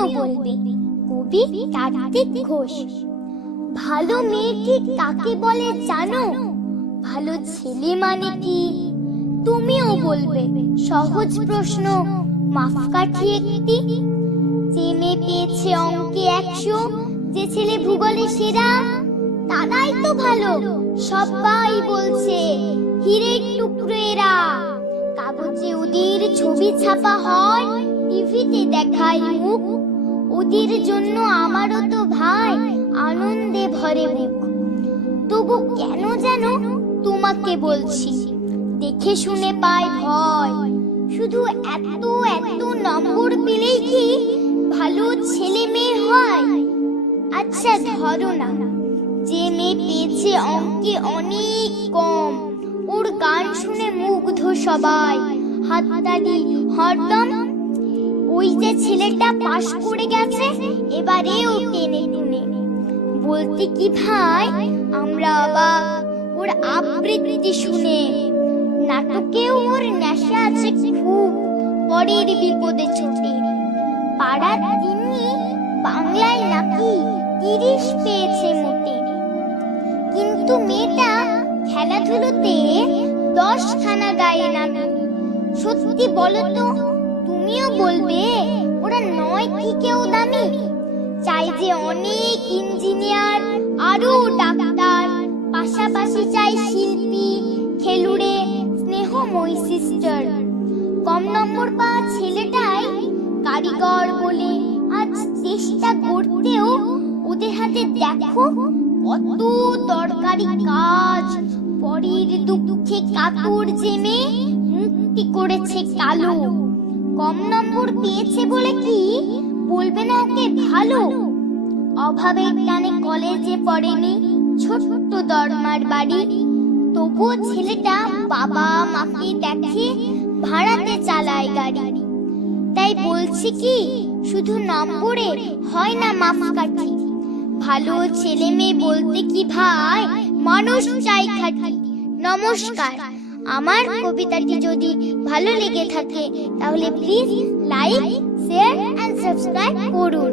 তুমিও বলবে? কবি কার্তিক ঘোষ। ভালো মেয়ে কাকে বলে জানো? ভালো ছেলে মানে কি? তুমিও বলবে। সহজ প্রশ্ন, মাপকাঠি একটি। যে পেয়েছে অঙ্কে একশো, যে ছেলে ভূগোলে সেরা, তারাই তো ভালো। সবাই বলছে, হীরের টুকরো এরা। কাগজে ওদের ছবি ছাপা হয়, টিভিতে দেখায় মুখ। ওদের জন্য আমারও তো ভাই, আনন্দে ভরে বুক তবু কেন যেন তোমাকে বলছি, দেখে শুনে পাই ভয়। শুধু এত এত নম্বর পেলেই কি ভালো ছেলে মেয়ে হয়? আচ্ছা ধরো না, যে মেয়ে পেয়েছে অঙ্কে অনেক কম। ওর গান শুনে মুগ্ধ সবাই। হাততালি হরদম ওই যে ছেলেটা পাশ করে গেছে, এবারে ও টেনে টুনে বলতে কি ভাই, আমরা অবাক ওর আবৃত্তি শুনে। নাটকেও ওর নেশা আছে খুব, পরের বিপদে ছুটে পাড়ার তিনি বাংলায় নাকি তিরিশ পেয়েছে মোটে। কিন্তু মেয়েটা খেলাধুলোতে দশ খানা গায়ে নামে। সত্যি বলো তো তুমিও বলবে, ওরা নয় কি কেউ দামি চাই যে অনেক ইঞ্জিনিয়ার আরও ডাক্তার, পাশাপাশি চাই শিল্পী, খেলুড়ে স্নেহময়ী সিস্টার কম নম্বর পাওয়া ছেলেটাই কারিগর বলে আজ চেষ্টা করতেও ওদের হাতে দেখো কত দরকারি কাজ। পরের দুঃখে কাতর জেমে মুক্তি করেছে কালো। কম নম্বর পেয়েছে বলে কি? বলবে না ওকে ভালো। অভাবের টানে কলেজে পড়েনি, ছোট্ট দরমার বাড়ি। তবুও ছেলেটা বাবা মাকে দেখে ভাড়াতে চালায় গাড়ি। তাই বলছি কি, শুধু নম্বরে হয় না মাপকাঠি। ভালো ছেলে মেয়ে বলতে কি ভাই, মানুষ চাই খাটি, নমস্কার। আমার কবিতাটি যদি ভালো লেগে থাকে তাহলে please like share and subscribe করুন